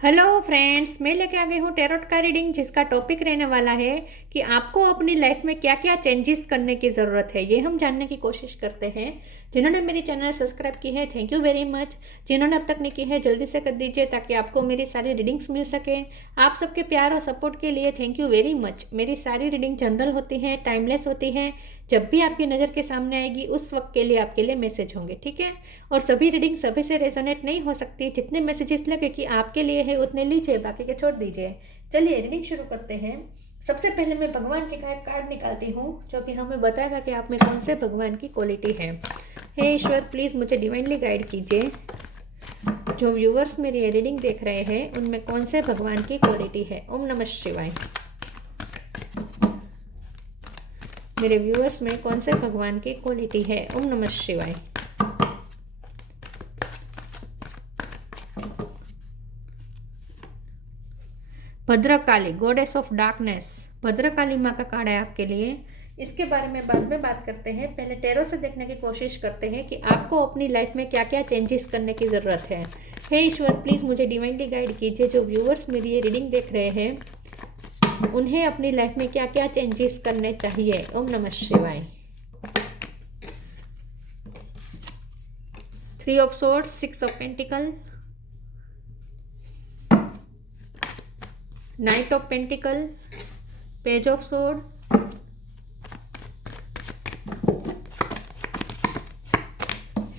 Hello friends, मैं लेके आ गई हूँ टैरोट का रीडिंग जिसका टॉपिक रहने वाला है कि आपको अपनी लाइफ में क्या क्या चेंजेस करने की ज़रूरत है। ये हम जानने की कोशिश करते हैं। जिन्होंने मेरी चैनल सब्सक्राइब की है, थैंक यू वेरी मच। जिन्होंने अब तक नहीं की है, जल्दी से कर दीजिए ताकि आपको मेरी सारी रीडिंग्स मिल सके। आप सबके प्यार और सपोर्ट के लिए थैंक यू वेरी मच। मेरी सारी रीडिंग जनरल होती हैं, टाइमलेस होती हैं। जब भी आपकी नज़र के सामने आएगी उस वक्त के लिए आपके लिए मैसेज होंगे, ठीक है। और सभी रीडिंग सभी से रेजोनेट नहीं हो सकती। जितने मैसेजेस लगे कि आपके लिए है उतने लीजिए, बाकी के छोड़ दीजिए। चलिए रीडिंग शुरू करते हैं। सबसे पहले मैं भगवान जी का एक कार्ड निकालती हूँ जो कि हमें बताएगा कि आप में कौन से भगवान की क्वालिटी है। हे ईश्वर, प्लीज़ मुझे डिवाइनली गाइड कीजिए। जो व्यूवर्स मेरी ये रीडिंग देख रहे हैं उनमें कौन से भगवान की क्वालिटी है। ओम नमः शिवाय। मेरे व्यूवर्स में कौन से भगवान की क्वालिटी है। ओम नमः शिवाय। Bhadrakali, goddess of darkness, Bhadrakali माँ का कार्ड है आपके लिए। इसके बारे में बाद में बात करते हैं। पहले टैरो से देखने की कोशिश करते हैं कि आपको अपनी लाइफ में क्या क्या चेंजेस करने की ज़रूरत है। हे ईश्वर, प्लीज़ मुझे डिवाइनली गाइड कीजिए। जो व्यूअर्स मेरी ये रीडिंग देख रहे हैं उन्हें अपनी लाइफ में क्या क्या चेंजेस करने चाहिए। ओम नमः शिवाय। 3 of swords, 6 of pentacle, knight of pentacle, page of sword,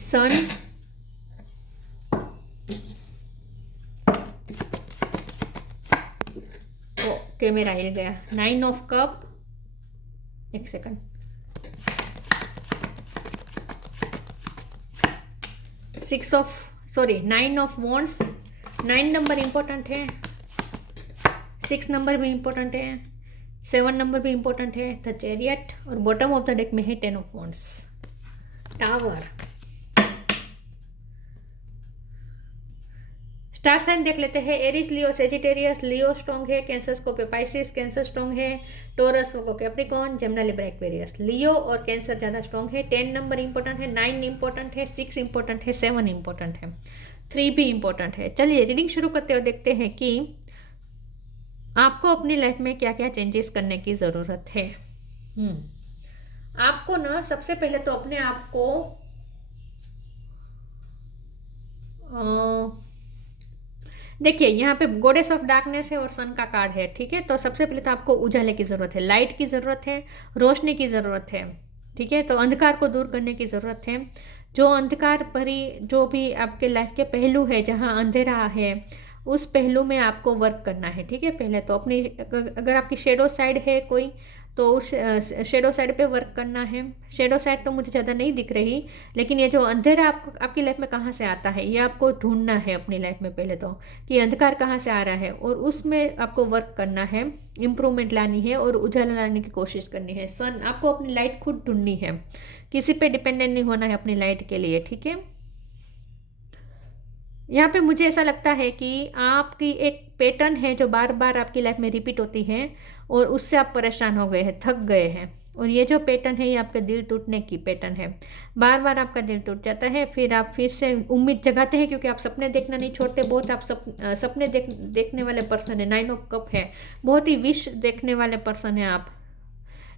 sun, okay मेरा हिल गया, 9 ऑफ कप, एक second, 6 of 9 of wands. 9 number important है, 6 नंबर भी इंपॉर्टेंट है, 7 नंबर भी इंपॉर्टेंट है, द चैरियट। और बॉटम ऑफ द डेक में है 10 of wands, tower. Star sign देख लेते हैं। Aries, Leo, Sagittarius. Leo strong है, Cancer Scorpio Pisces. Cancer strong है, Taurus, Virgo, Capricorn, Gemini, Libra, Aquarius. Leo और कैंसर ज़्यादा स्ट्रॉन्ग है। 10 नंबर इंपॉर्टेंट है, 9 इंपॉर्टेंट है, 6 इंपॉर्टेंट है, 7 इंपॉर्टेंट है, 3 भी इंपॉर्टेंट है। चलिए रीडिंग शुरू करते हुए देखते हैं कि आपको अपनी लाइफ में क्या क्या चेंजेस करने की ज़रूरत है। आपको ना सबसे पहले तो अपने आप को देखिए, यहाँ पे गॉडेस ऑफ डार्कनेस है और सन का कार्ड है, ठीक है। तो सबसे पहले तो आपको उजाले की ज़रूरत है, लाइट की ज़रूरत है, रोशनी की ज़रूरत है, ठीक है। तो अंधकार को दूर करने की ज़रूरत है। जो अंधकार भरी जो भी आपके लाइफ के पहलू है, जहाँ अंधेरा है, उस पहलू में आपको वर्क करना है, ठीक है। पहले तो अपनी अगर आपकी शेडो साइड है कोई, तो उस शेडो साइड पे वर्क करना है। शेडो साइड तो मुझे ज़्यादा नहीं दिख रही, लेकिन ये जो अंधेरा आपकी लाइफ में कहाँ से आता है, ये आपको ढूंढना है अपनी लाइफ में पहले तो, कि अंधकार कहाँ से आ रहा है और उसमें आपको वर्क करना है, इम्प्रूवमेंट लानी है और उजाला लाने की कोशिश करनी है। सन, आपको अपनी लाइट खुद ढूंढनी है, किसी पे डिपेंडेंट नहीं होना है अपनी लाइट के लिए, ठीक है। यहाँ पे मुझे ऐसा लगता है कि आपकी एक पैटर्न है जो बार बार आपकी लाइफ में रिपीट होती है और उससे आप परेशान हो गए हैं, थक गए हैं। और ये जो पैटर्न है ये आपके दिल टूटने की पैटर्न है। बार बार आपका दिल टूट जाता है, फिर आप फिर से उम्मीद जगाते हैं क्योंकि आप सपने देखना नहीं छोड़ते। बहुत आप सपने देखने वाले पर्सन है। 9 ऑफ कप है, बहुत ही विश देखने वाले पर्सन है आप,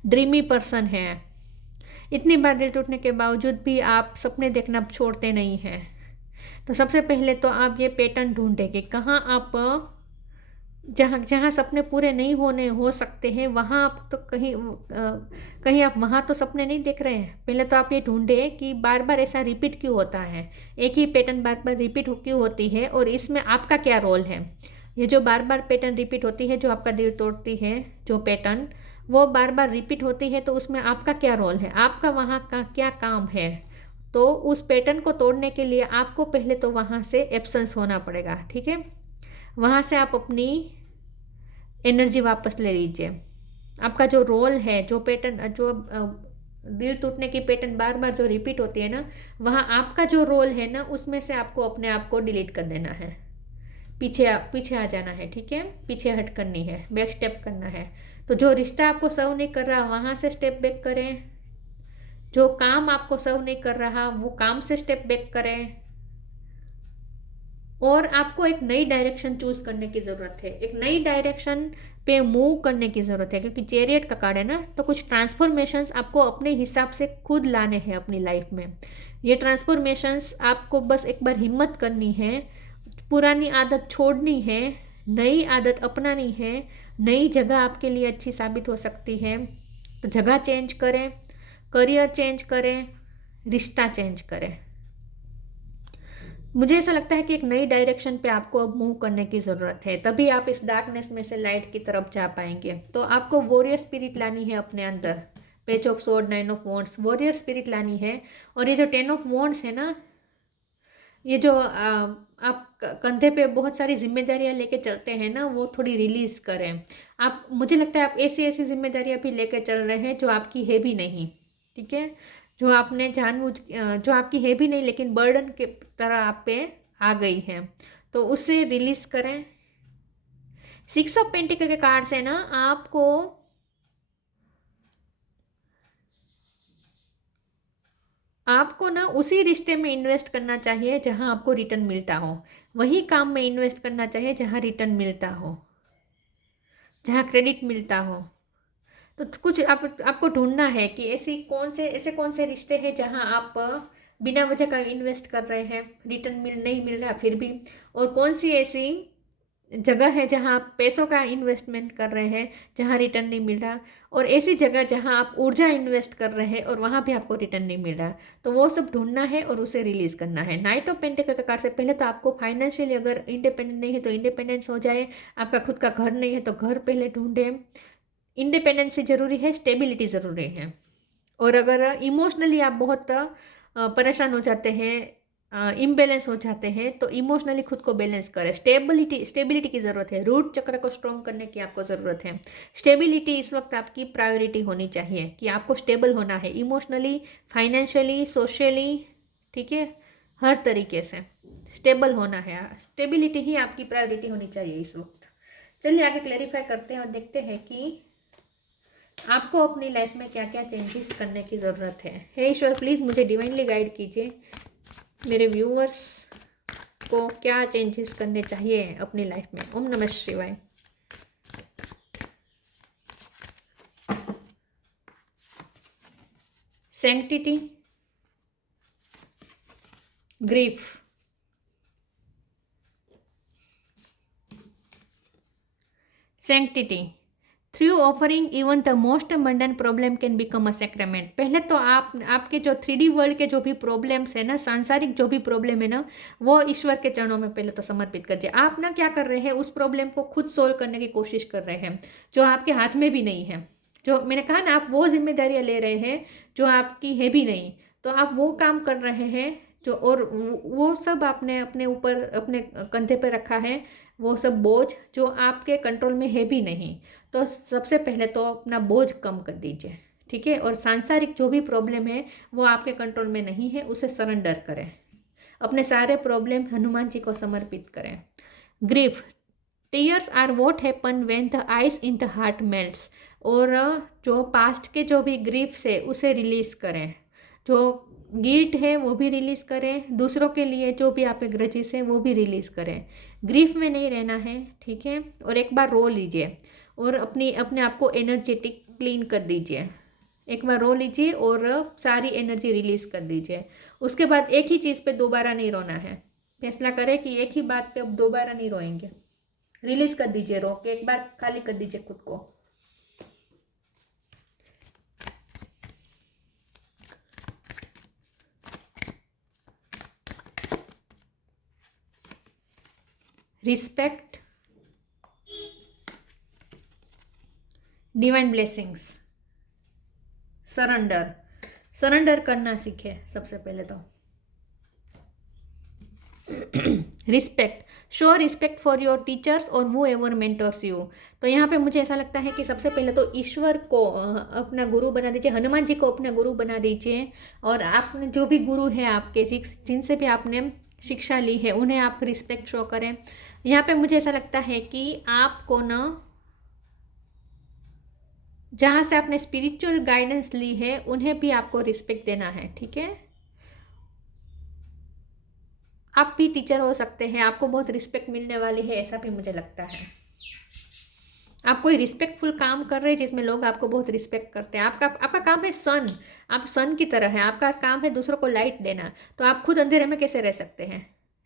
ड्रीमी पर्सन है। इतनी बार दिल टूटने के बावजूद भी आप सपने देखना छोड़ते नहीं हैं। तो सबसे पहले तो आप ये पैटर्न ढूंढें कि कहाँ आप, जहाँ जहाँ सपने पूरे नहीं होने हो सकते हैं वहाँ आप तो कहीं आप वहाँ तो सपने नहीं देख रहे हैं। पहले तो आप ये ढूंढें कि बार बार ऐसा रिपीट क्यों होता है, एक ही पैटर्न बार बार रिपीट क्यों होती है और इसमें आपका क्या रोल है। ये जो बार बार पैटर्न रिपीट होती है, जो आपका दिल तोड़ती है, जो पैटर्न वो बार बार रिपीट होती है, तो उसमें आपका क्या रोल है, आपका वहाँ का क्या काम है। तो उस पैटर्न को तोड़ने के लिए आपको पहले तो वहाँ से एब्सेंस होना पड़ेगा, ठीक है। वहाँ से आप अपनी एनर्जी वापस ले लीजिए। आपका जो रोल है, जो पैटर्न, जो दिल टूटने की पैटर्न बार बार जो रिपीट होती है ना, वहाँ आपका जो रोल है ना, उसमें से आपको अपने आप को डिलीट कर देना है, पीछे आ जाना है, ठीक है। पीछे हट करनी है, बैक स्टेप करना है। तो जो रिश्ता आपको सर्व नहीं कर रहा वहाँ से स्टेप बैक करें, जो काम आपको सर्व नहीं कर रहा वो काम से स्टेप बैक करें, और आपको एक नई डायरेक्शन चूज करने की ज़रूरत है, एक नई डायरेक्शन पे मूव करने की ज़रूरत है, क्योंकि चैरियट का कार्ड है ना, तो कुछ ट्रांसफॉर्मेशंस आपको अपने हिसाब से खुद लाने हैं अपनी लाइफ में। ये ट्रांसफॉर्मेशंस आपको बस एक बार हिम्मत करनी है, पुरानी आदत छोड़नी है, नई आदत अपनानी है। नई जगह आपके लिए अच्छी साबित हो सकती है, तो जगह चेंज करें, करियर चेंज करें, रिश्ता चेंज करें। मुझे ऐसा लगता है कि एक नई डायरेक्शन पे आपको अब मूव करने की ज़रूरत है, तभी आप इस डार्कनेस में से लाइट की तरफ जा पाएंगे। तो आपको वॉरियर स्पिरिट लानी है अपने अंदर। Page of sword, 9 of wands, warrior spirit लानी है। और ये जो 10 ऑफ वॉन्ड्स है ना, ये जो आप कंधे पे बहुत सारी जिम्मेदारियां लेके चलते हैं ना, वो थोड़ी रिलीज करें। आप, मुझे लगता है आप ऐसी ऐसी जिम्मेदारियां भी लेके चल रहे हैं जो आपकी है भी नहीं, ठीक है, जो आपने जो आपकी है भी नहीं लेकिन बर्डन के तरह आप पे आ गई है, तो उससे रिलीज करें। 6 ऑफ पेंटिकल के कार्ड से ना आपको ना उसी रिश्ते में इन्वेस्ट करना चाहिए जहां आपको रिटर्न मिलता हो, वही काम में इन्वेस्ट करना चाहिए जहां रिटर्न मिलता हो, जहां क्रेडिट मिलता हो। तो कुछ आपको ढूंढना है कि ऐसे कौन से रिश्ते हैं जहां आप बिना वजह का इन्वेस्ट कर रहे हैं, रिटर्न नहीं मिल रहा फिर भी, और कौन सी ऐसी जगह है जहां आप पैसों का इन्वेस्टमेंट कर रहे हैं जहां रिटर्न नहीं मिल रहा, और ऐसी जगह जहां आप ऊर्जा इन्वेस्ट कर रहे हैं और वहां भी आपको रिटर्न नहीं मिल रहा। तो वो सब ढूंढना है और उसे रिलीज करना है। नाइट ऑफ पेंटिकल का कार्ड से पहले तो आपको फाइनेंशियली अगर इंडिपेंडेंट नहीं है तो इंडिपेंडेंस हो जाए। आपका खुद का घर नहीं है तो घर पहले ढूंढे। इंडिपेंडेंसी ज़रूरी है, स्टेबिलिटी ज़रूरी है। और अगर इमोशनली आप बहुत परेशान हो जाते हैं, इम्बेलेंस हो जाते हैं, तो इमोशनली खुद को बैलेंस करें। स्टेबिलिटी की ज़रूरत है, रूट चक्र को स्ट्रॉन्ग करने की आपको ज़रूरत है। स्टेबिलिटी इस वक्त आपकी प्रायोरिटी होनी चाहिए कि आपको स्टेबल होना है, इमोशनली, फाइनेंशियली, सोशली, ठीक है, हर तरीके से स्टेबल होना है। स्टेबिलिटी ही आपकी प्रायोरिटी होनी चाहिए इस वक्त। चलिए आगे क्लैरिफाई करते हैं और देखते हैं कि आपको अपनी लाइफ में क्या क्या चेंजेस करने की ज़रूरत है। हे ईश्वर, प्लीज़ मुझे डिवाइनली गाइड कीजिए, मेरे व्यूअर्स को क्या चेंजेस करने चाहिए अपनी लाइफ में। ओम नमः शिवाय। Sanctity, grief, sanctity, through offering even the most mundane problem can become a sacrament. पहले तो आपके जो 3D वर्ल्ड के जो भी प्रॉब्लम्स है ना, सांसारिक जो भी प्रॉब्लम है ना, वो ईश्वर के चरणों में पहले तो समर्पित कीजिए। आप ना क्या कर रहे हैं, उस प्रॉब्लम को खुद सोल्व करने की कोशिश कर रहे हैं जो आपके हाथ में भी नहीं है। जो मैंने कहा ना, आप वो जिम्मेदारियां ले रहे हैं जो आपकी है भी नहीं, तो आप वो काम कर रहे हैं जो, और वो सब आपने अपने ऊपर, अपने कंधे पर रखा है, वो सब बोझ जो आपके कंट्रोल में है भी नहीं। तो सबसे पहले तो अपना बोझ कम कर दीजिए, ठीक है, और सांसारिक जो भी प्रॉब्लम है वो आपके कंट्रोल में नहीं है, उसे सरेंडर करें। अपने सारे प्रॉब्लम हनुमान जी को समर्पित करें। Grief, tears are what happen when the ice in the heart melts. और जो पास्ट के जो भी ग्रीफ्स है उसे रिलीज करें, जो गिल्ट है वो भी रिलीज करें, दूसरों के लिए जो भी आप पे ग्रजेस है वो भी रिलीज करें। ग्रीफ में नहीं रहना है, ठीक है, और एक बार रो लीजिए और अपने आप को एनर्जेटिक क्लीन कर दीजिए। एक बार रो लीजिए और सारी एनर्जी रिलीज कर दीजिए। उसके बाद एक ही चीज़ पे दोबारा नहीं रोना है। फैसला करें कि एक ही बात पे अब दोबारा नहीं रोएंगे। रिलीज कर दीजिए, रो के एक बार खाली कर दीजिए खुद को। रिस्पेक्ट, डिवाइन ब्लेसिंग्स, सरेंडर करना सीखे सबसे पहले तो। Respect, show respect for your teachers और वो एवर मेंटर्स यू। तो यहाँ पे मुझे ऐसा लगता है कि सबसे पहले तो ईश्वर को अपना गुरु बना दीजिए, हनुमान जी को अपना गुरु बना दीजिए, और आपने जो भी गुरु है आपके, जिनसे भी आपने शिक्षा ली है, उन्हें आप रिस्पेक्ट शो करें। यहाँ पे मुझे ऐसा लगता है कि आपको ना, जहाँ से आपने स्पिरिचुअल गाइडेंस ली है उन्हें भी आपको रिस्पेक्ट देना है, ठीक है। आप भी टीचर हो सकते हैं, आपको बहुत रिस्पेक्ट मिलने वाली है, ऐसा भी मुझे लगता है। आप कोई रिस्पेक्टफुल काम कर रहे हैं जिसमें लोग आपको बहुत रिस्पेक्ट करते हैं। आपका आपका काम है सन, आप सन की तरह हैं, आपका काम है दूसरों को लाइट देना, तो आप खुद अंधेरे में कैसे रह सकते हैं?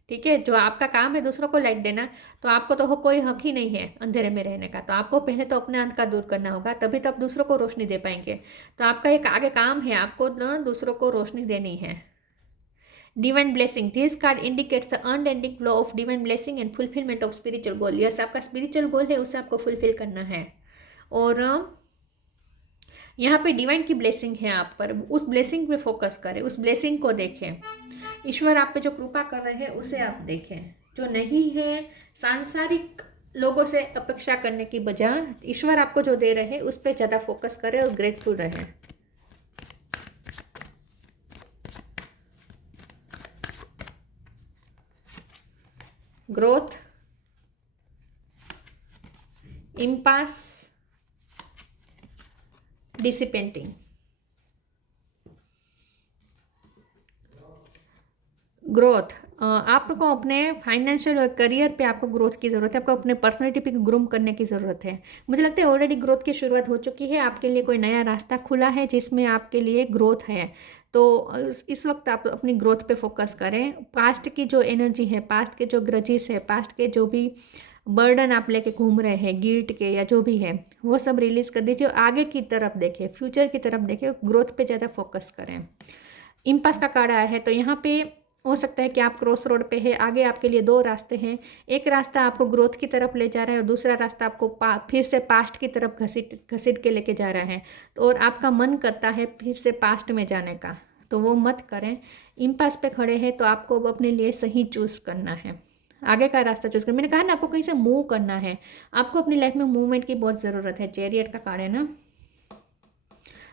ठीक है, जो आपका काम है दूसरों को लाइट देना, तो आपको तो कोई हक ही नहीं है अंधेरे में रहने का। तो आपको पहले तो अपने अंध का दूर करना होगा, तभी तो आप दूसरों को रोशनी दे पाएंगे। तो आपका एक आगे काम है, आपको ना दूसरों को रोशनी देनी है। Divine blessing, this card indicates the unending flow of divine blessing and fulfilment of spiritual goal. Yes, आपका स्पिरिचुअल गोल है, उसे आपको फुलफिल करना है। और यहाँ पे डिवाइन की ब्लेसिंग है आप पर, उस ब्लेसिंग पे फोकस करें, उस ब्लेसिंग को देखें। ईश्वर आप पे जो कृपा कर रहे हैं उसे आप देखें। जो नहीं है, सांसारिक लोगों से अपेक्षा करने की बजाय ईश्वर आपको जो दे रहे हैं उस पर ज़्यादा फोकस करें और ग्रेटफुल रहें। Growth, impasse, डिसिपेंटिंग। ग्रोथ, आपको अपने फाइनेंशियल और करियर पे आपको ग्रोथ की ज़रूरत है, आपको अपने पर्सनैलिटी पे ग्रूम करने की ज़रूरत है। मुझे लगता है ऑलरेडी ग्रोथ की शुरुआत हो चुकी है, आपके लिए कोई नया रास्ता खुला है जिसमें आपके लिए ग्रोथ है। तो इस वक्त आप अपनी ग्रोथ पे फोकस करें। पास्ट की जो एनर्जी है, पास्ट के जो ग्रजेस है, पास्ट के जो भी बर्डन आप लेके घूम रहे हैं, गिल्ट के या जो भी है, वो सब रिलीज़ कर दीजिए। आगे की तरफ देखें, फ्यूचर की तरफ देखें, ग्रोथ पे ज़्यादा फोकस करें। इम्पास का कार्ड आया है, तो यहाँ पे हो सकता है कि आप क्रॉस रोड पे है, आगे आपके लिए दो रास्ते हैं। एक रास्ता आपको ग्रोथ की तरफ ले जा रहा है और दूसरा रास्ता आपको फिर से पास्ट की तरफ घसीट घसीट के लेके जा रहा है। तो और आपका मन करता है फिर से पास्ट में जाने का, तो वो मत करें। इम्पास पे खड़े हैं तो आपको अपने लिए सही चूज़ करना है, आगे का रास्ता चूज़ करना। मैंने कहा ना, आपको कहीं से मूव करना है, आपको अपनी लाइफ में मूवमेंट की बहुत ज़रूरत है। चैरियट का कार्ड है ना,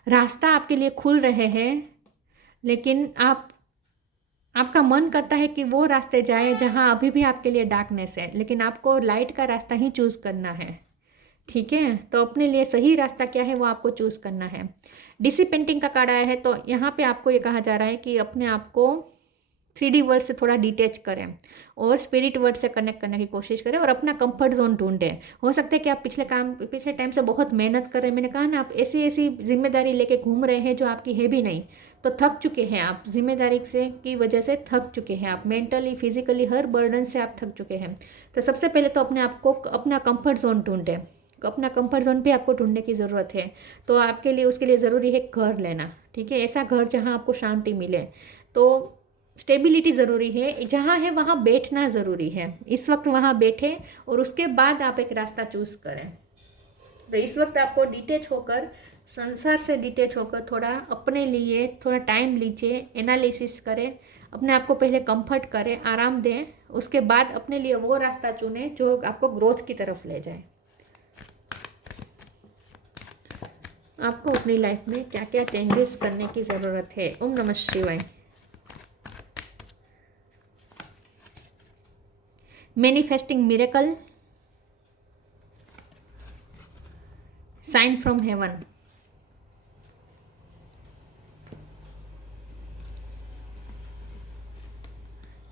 रास्ता आपके लिए खुल रहे हैं, लेकिन आपका मन करता है कि वो रास्ते जाए जहाँ अभी भी आपके लिए डार्कनेस है, लेकिन आपको लाइट का रास्ता ही चूज़ करना है। ठीक है, तो अपने लिए सही रास्ता क्या है वो आपको चूज़ करना है। डिसिपेंटिंग का कार्ड आया है, तो यहाँ पे आपको ये कहा जा रहा है कि अपने आप को 3D वर्ल्ड से थोड़ा डिटेच करें और स्पिरिट वर्ल्ड से कनेक्ट करने की कोशिश करें और अपना कंफर्ट जोन ढूंढें। हो सकता है कि आप पिछले टाइम से बहुत मेहनत कर रहे हैं। मैंने कहा ना, आप ऐसी ऐसी जिम्मेदारी लेके घूम रहे हैं जो आपकी है भी नहीं, तो थक चुके हैं आप, जिम्मेदारी से की वजह से थक चुके हैं आप, मेंटली फिजिकली हर बर्डन से आप थक चुके हैं। तो सबसे पहले तो अपने आप को अपना कंफर्ट जोन ढूंढें, अपना कंफर्ट जोन भी आपको ढूंढने की ज़रूरत है। तो आपके लिए उसके लिए ज़रूरी है घर लेना। ठीक है, ऐसा घर जहाँ आपको शांति मिले। तो स्टेबिलिटी ज़रूरी है, जहाँ है वहाँ बैठना ज़रूरी है। इस वक्त वहाँ बैठे और उसके बाद आप एक रास्ता चूज़ करें। तो इस वक्त आपको डिटेच होकर, संसार से डिटेच होकर थोड़ा अपने लिए थोड़ा टाइम लीजिए, एनालिसिस करें, अपने आप को पहले कंफर्ट करें, आराम दें, उसके बाद अपने लिए वो रास्ता चुनें जो आपको ग्रोथ की तरफ ले जाए। आपको अपनी लाइफ में क्या क्या चेंजेस करने की ज़रूरत है। ओम नमः शिवाय। Manifesting miracle, sign from heaven.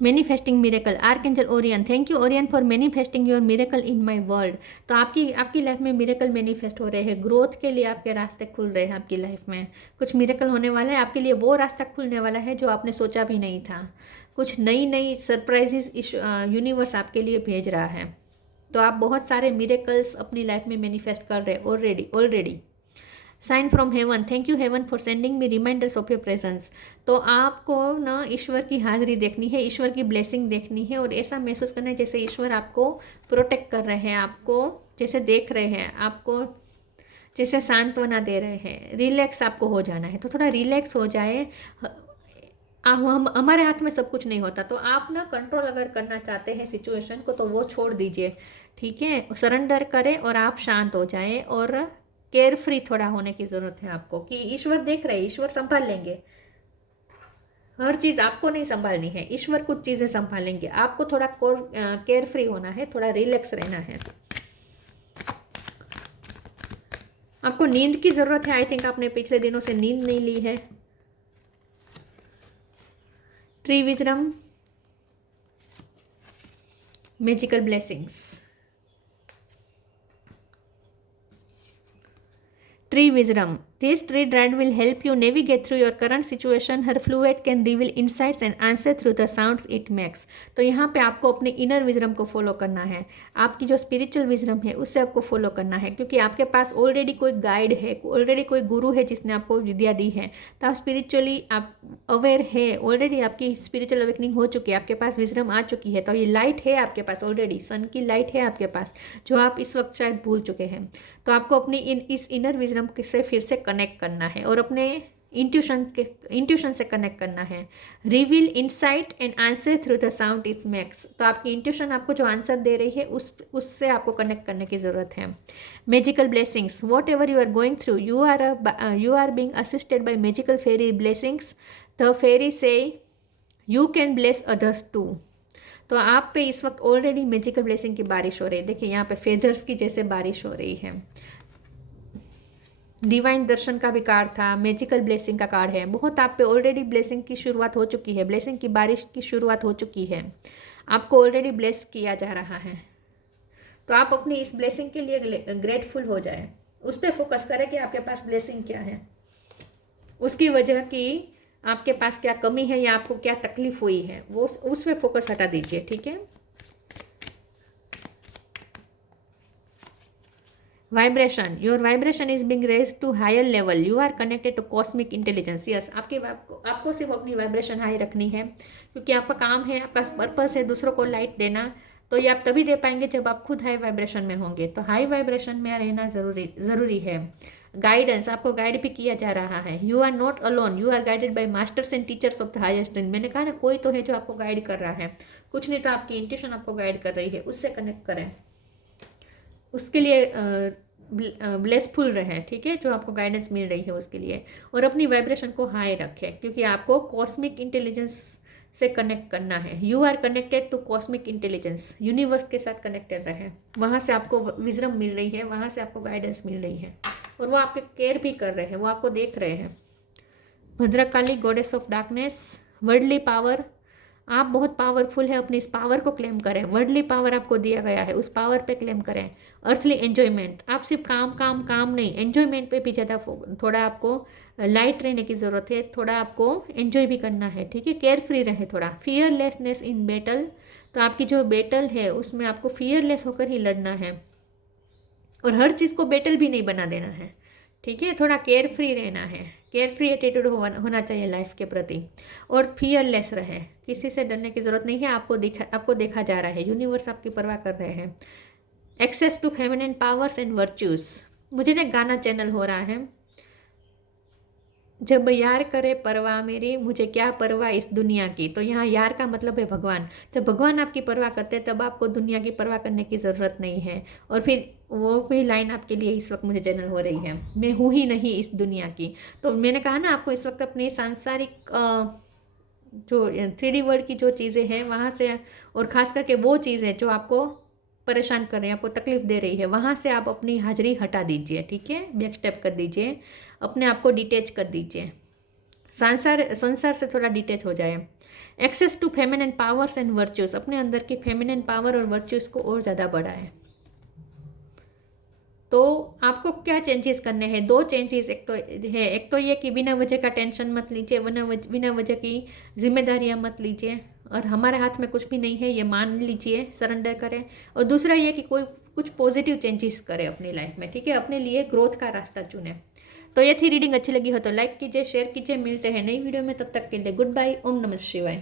Manifesting miracle, archangel Orion, thank you Orion for manifesting your miracle in my world. तो आपकी लाइफ में मिरेकल मैनिफेस्ट हो रहे हैं, ग्रोथ के लिए आपके रास्ते खुल रहे हैं। आपकी लाइफ में कुछ मिरेकल होने वाला है, आपके लिए वो रास्ता खुलने वाला है जो आपने सोचा भी नहीं था। कुछ नई नई सरप्राइजेस यूनिवर्स आपके लिए भेज रहा है। तो आप बहुत सारे मिरेकल्स अपनी लाइफ में मैनिफेस्ट कर रहे हैं already. Sign from heaven, thank you heaven for sending me reminders of your presence. तो आपको ना ईश्वर की हाजिरी देखनी है, ईश्वर की ब्लेसिंग देखनी है और ऐसा महसूस करना है जैसे ईश्वर आपको प्रोटेक्ट कर रहे हैं, आपको जैसे देख रहे हैं, आपको जैसे सांत्वना दे रहे हैं। रिलैक्स आपको हो जाना है, तो थोड़ा रिलैक्स हो जाए। हम हमारे हाथ में सब कुछ नहीं होता, तो आप ना कंट्रोल अगर करना चाहते हैं सिचुएशन को तो वो छोड़ दीजिए। ठीक है, सरेंडर करें और आप शांत हो जाएं और केयर फ्री थोड़ा होने की ज़रूरत है आपको कि ईश्वर देख रहे हैं, ईश्वर संभाल लेंगे। हर चीज़ आपको नहीं संभालनी है, ईश्वर कुछ चीज़ें संभालेंगे। आपको थोड़ा केयर फ्री होना है, थोड़ा रिलैक्स रहना है। आपको नींद की ज़रूरत है। आई थिंक आपने पिछले दिनों से नींद नहीं ली है। Tree wisdom, Magical blessings. Tree wisdom. This tree drive will help you navigate through your current situation. Her fluid can reveal insights and answer through the sounds it makes. तो यहाँ पे आपको अपने इनर विजडम को follow करना है, आपकी जो स्पिरिचुअल विजडम है उससे आपको फॉलो करना है, क्योंकि आपके पास ऑलरेडी कोई गाइड है, ऑलरेडी कोई गुरु है जिसने आपको विद्या दी है। तो आप स्पिरिचुअली आप अवेयर है, ऑलरेडी आपकी स्पिरिचुअल अवेकनिंग हो चुकी है, आपके पास विजडम आ चुकी है। तो ये लाइट है आपके पास, ऑलरेडी सन की लाइट है आपके पास, जो आप इस वक्त शायद भूल चुके हैं। तो आपको अपनी इस इनर विजडम से फिर से कनेक्ट करना है और अपने इंट्यूशन से कनेक्ट करना है। Reveal insight and answer through the sound it makes. तो आपकी इंट्यूशन आपको जो आंसर दे रही है उससे आपको कनेक्ट करने की ज़रूरत है। Magical blessings. Whatever you are going through, you are being assisted by magical fairy blessings. The fairy से you can bless others too. तो आप पे इस वक्त ऑलरेडी मैजिकल ब्लेसिंग की बारिश हो रही है। देखिए यहाँ पे फेदर्स की जैसे बारिश हो रही है। डिवाइन दर्शन का भी कार्ड था, मैजिकल ब्लेसिंग का कार्ड है। बहुत आप पे ऑलरेडी ब्लेसिंग की शुरुआत हो चुकी है, ब्लेसिंग की बारिश की शुरुआत हो चुकी है, आपको ऑलरेडी ब्लेस किया जा रहा है। तो आप अपनी इस ब्लेसिंग के लिए ग्रेटफुल हो जाए, उस पर फोकस करें कि आपके पास ब्लेसिंग क्या है, उसकी वजह की आपके पास क्या कमी है या आपको क्या तकलीफ हुई है, वो उस पर फोकस हटा दीजिए। ठीक है। Vibration. Your vibration is being raise to higher level. You are connected to cosmic intelligence. Yes, आपको सिर्फ अपनी वाइब्रेशन हाई रखनी है, क्योंकि आपका काम है, आपका पर्पस है दूसरों को लाइट देना। तो ये आप तभी दे पाएंगे जब आप खुद हाई वाइब्रेशन में होंगे। तो हाई वाइब्रेशन में रहना ज़रूरी है। गाइडेंस, आपको गाइड भी किया जा रहा है। You are not alone, you are guided by masters and teachers of the highest. मैंने कहा ना, कोई तो है जो आपको गाइड कर रहा है, कुछ नहीं तो आपकी इंट्यूशन आपको गाइड कर रही है, उससे कनेक्ट करें, उसके लिए ब्लेसफुल रहें। ठीक है, जो आपको गाइडेंस मिल रही है उसके लिए। और अपनी वाइब्रेशन को हाई रखें, क्योंकि आपको कॉस्मिक इंटेलिजेंस से कनेक्ट करना है। You are connected to cosmic intelligence. Universe के साथ कनेक्टेड रहें, वहाँ से आपको विजडम मिल रही है, वहाँ से आपको गाइडेंस मिल रही है, और वो आपके केयर भी कर रहे हैं, वो आपको देख रहे हैं। Bhadrakali, goddess of darkness. Worldly power. आप बहुत पावरफुल है, अपनी इस पावर को क्लेम करें। वर्ल्डली पावर आपको दिया गया है, उस पावर पे क्लेम करें। Earthly enjoyment. आप सिर्फ काम काम काम नहीं, एन्जॉयमेंट पे भी ज़्यादा थोड़ा आपको लाइट रहने की ज़रूरत है, थोड़ा आपको एन्जॉय भी करना है। ठीक है, केयर फ्री रहे थोड़ा। फियरलेसनेस इन बैटल। तो आपकी जो बैटल है उसमें आपको फियरलेस होकर ही लड़ना है, और हर चीज़ को बैटल भी नहीं बना देना है। ठीक है, थोड़ा केयर फ्री रहना है, केयर फ्री एटीट्यूड होना चाहिए लाइफ के प्रति, और फियरलेस रहे। किसी से डरने की ज़रूरत नहीं है, आपको देखा जा रहा है, यूनिवर्स आपकी परवाह कर रहे हैं। Access to feminine powers and virtues. मुझे ना गाना चैनल हो रहा है, जब यार करे परवाह मेरी, मुझे क्या परवाह इस दुनिया की। तो यहाँ यार का मतलब है भगवान। जब भगवान आपकी परवाह करते हैं तब आपको दुनिया की परवाह करने की ज़रूरत नहीं है। और फिर वो भी लाइन आपके लिए इस वक्त मुझे जनरल हो रही है, मैं हूँ ही नहीं इस दुनिया की। तो मैंने कहा ना, आपको इस वक्त अपनी सांसारिक जो 3D वर्ल्ड की जो चीज़ें हैं वहाँ से, और ख़ास करके वो चीज़ें जो आपको परेशान कर रही है, आपको तकलीफ दे रही है, वहाँ से आप अपनी हाजिरी हटा दीजिए। ठीक है, बैक स्टेप कर दीजिए, अपने आप को डिटेच कर दीजिए, संसार से थोड़ा डिटेच हो जाए। Access to feminine powers and virtues. अपने अंदर की फेमिनिन पावर और वर्च्यूज़ को और ज़्यादा बढ़ाएं। तो आपको क्या चेंजेस करने हैं? 2 चेंजेस एक तो ये कि बिना वजह का टेंशन मत लीजिए, बिना वजह की जिम्मेदारियां मत लीजिए, और हमारे हाथ में कुछ भी नहीं है ये मान लीजिए, सरेंडर करें। और दूसरा ये कि कुछ पॉजिटिव चेंजेस करें अपनी लाइफ में। ठीक है, अपने लिए ग्रोथ का रास्ता चुनें। तो ये थी रीडिंग, अच्छी लगी हो तो लाइक कीजिए, शेयर कीजिए। मिलते हैं नई वीडियो में, तब तक के लिए गुड बाय। ओम नमः शिवाय।